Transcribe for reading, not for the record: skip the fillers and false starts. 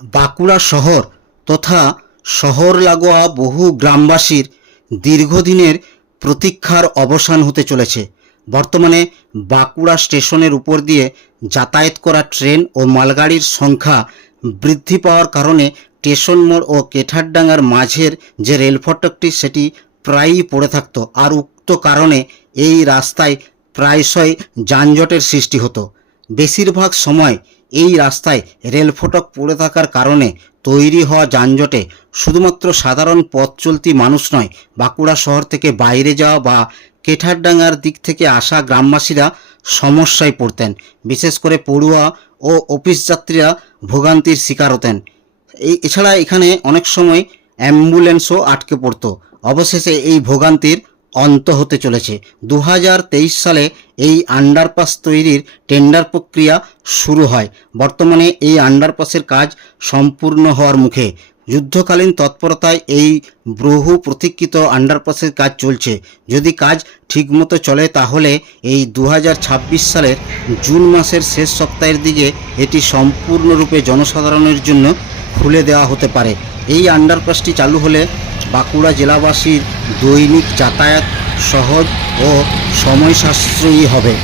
বাঁকুড়া শহর তথা শহর লাগোয়া বহু গ্রামবাসীর দীর্ঘদিনের প্রতীক্ষার অবসান হতে চলেছে। বর্তমানে বাঁকুড়া স্টেশনের উপর দিয়ে যাতায়াত করা ট্রেন ও মালগাড়ির সংখ্যা বৃদ্ধি পাওয়ার কারণে স্টেশন মোড় ও কেঠারডাঙ্গার মাঝের যে রেল ফটকটি সেটি প্রায়ই পড়ে থাকতো, আর উক্ত কারণে এই রাস্তায় প্রায়শই যানজটের সৃষ্টি হতো। বেশিরভাগ সময় এই রাস্তায় রেল ফটক পড়ে থাকার কারণে তৈরি হওয়া যানজটে শুধুমাত্র সাধারণ পথ চলতি মানুষ নয়, বাঁকুড়া শহর থেকে বাইরে যাওয়া বা কেঠারডাঙ্গার দিক থেকে আসা গ্রামবাসীরা সমস্যায় পড়তেন। বিশেষ করে পড়ুয়া ও অফিস যাত্রীরা ভোগান্তির শিকার হতেন। এছাড়া এখানে অনেক সময় অ্যাম্বুলেন্সও আটকে পড়তো। অবশেষে এই ভোগান্তির অন্ত হতে চলেছে। 2023 সালে এই আন্ডারপাস তৈরির টেন্ডার প্রক্রিয়া শুরু হয়। বর্তমানে এই আন্ডারপাসের কাজ সম্পূর্ণ হওয়ার মুখে। যুদ্ধকালীন তৎপরতায় এই বহু প্রতীক্ষিত আন্ডারপাসের কাজ চলছে। যদি কাজ ঠিকমতো চলে তাহলে এই 2026 সালের জুন মাসের শেষ সপ্তাহের দিকে এটি সম্পূর্ণরূপে জনসাধারণের জন্য খুলে দেওয়া হতে পারে। এই আন্ডারপাসটি চালু হলে বাঁকুড়া জেলাবাসীর দৈনিক যাতায়াত সহজ ও সময় সাশ্রয়ী হবে।